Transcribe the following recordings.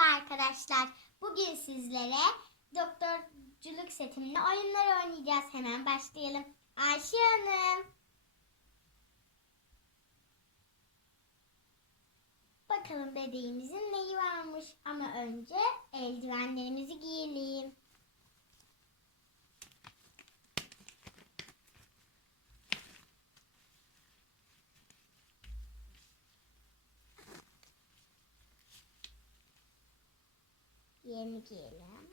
arkadaşlar. Bugün sizlere doktorculuk setimle oyunlar oynayacağız. Hemen başlayalım. Ayşe Hanım. Bakalım bebeğimizin neyi varmış. Ama önce eldivenlerimizi giyelim. Giyelim.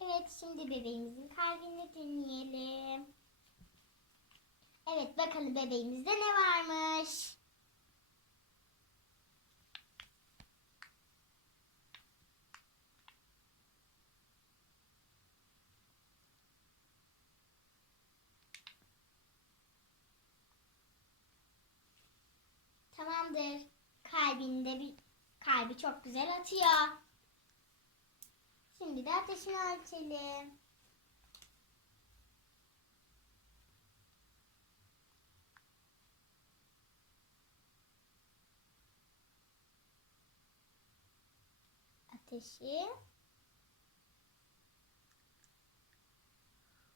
Evet şimdi bebeğimizin kalbini dinleyelim. Evet bakalım bebeğimizde ne varmış? Tamamdır. Kalbinde bir kalbi çok güzel atıyor. Şimdi de ateşini ölçelim. Ateşi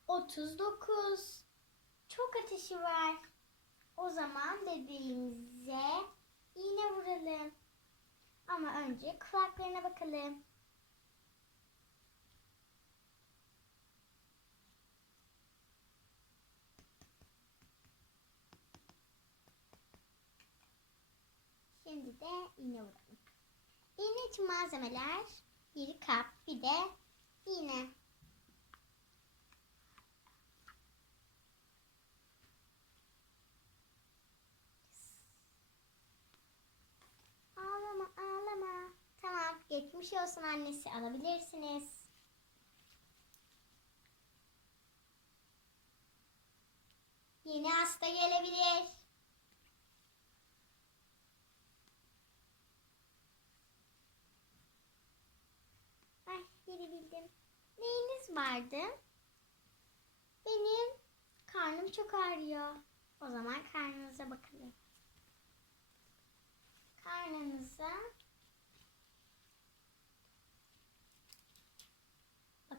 39. Çok ateşi var. O zaman bebeğimize vuralım. Ama önce kulaklarına bakalım. Şimdi de iğne vuralım. İğne için malzemeler bir kap bir de iğne. Geçmiş olsun annesi alabilirsiniz. Yeni hasta gelebilir. Ay yeni bildim. Neyiniz vardı? Benim karnım çok ağrıyor. O zaman karnınıza bakalım. Karnınıza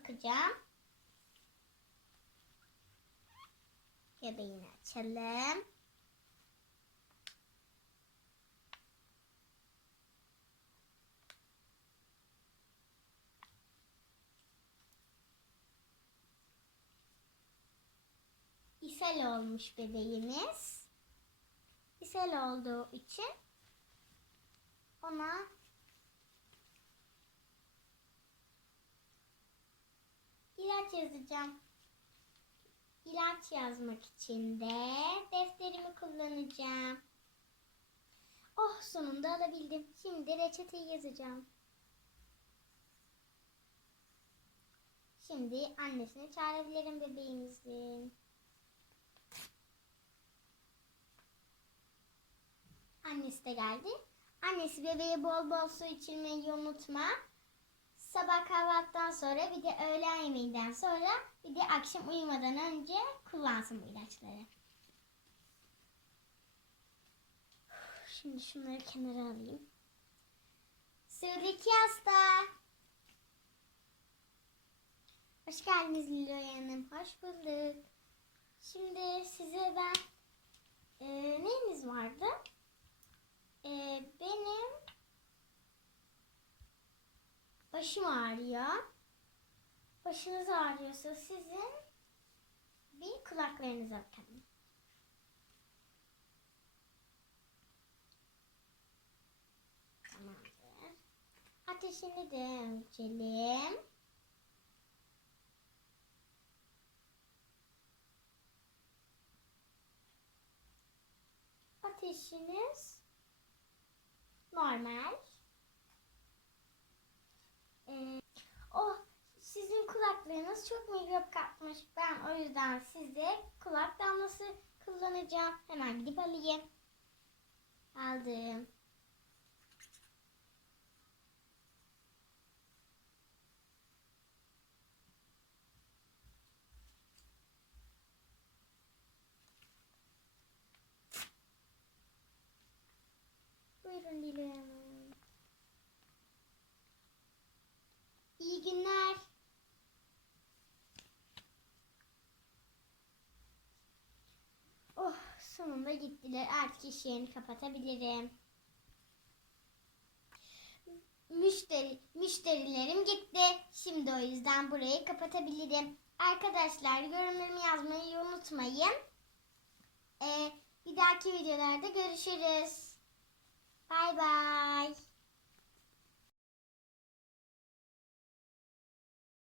bakacağım. Göbeğini açalım. İshal olmuş bebeğimiz. İshal olduğu için ona ilaç yazacağım. İlaç yazmak için de defterimi kullanacağım. Oh sonunda alabildim. Şimdi reçeteyi yazacağım. Şimdi annesini çağırabilirim bebeğimizin. Annesi de geldi. Annesi bebeğe bol bol su içirmeyi unutma. Sabah kahvaltıdan sonra bir de öğlen yemeğinden sonra bir de akşam uyumadan önce kullansın bu ilaçları. Şimdi şunları kenara alayım. Sıradaki hasta. Hoş geldiniz Liloy Hanım. Hoş bulduk. Şimdi size ben e, neyiniz vardı? E, benim başım ağrıyor. Başınız ağrıyorsa sizin bir kulaklarınıza bakın. Tamamdır. Ateşini de ölçelim. Ateşiniz normal. kulaklarınız çok mikrop kapmış. Ben o yüzden size kulak damlası kullanacağım. Hemen gidip alayım. Aldım. Buyurun dilerim. Sonunda gittiler. Artık iş yerini kapatabilirim. Müşteri, müşterilerim gitti. Şimdi o yüzden burayı kapatabilirim. Arkadaşlar yorumlarımı yazmayı unutmayın. Ee, bir dahaki videolarda görüşürüz. Bay bay.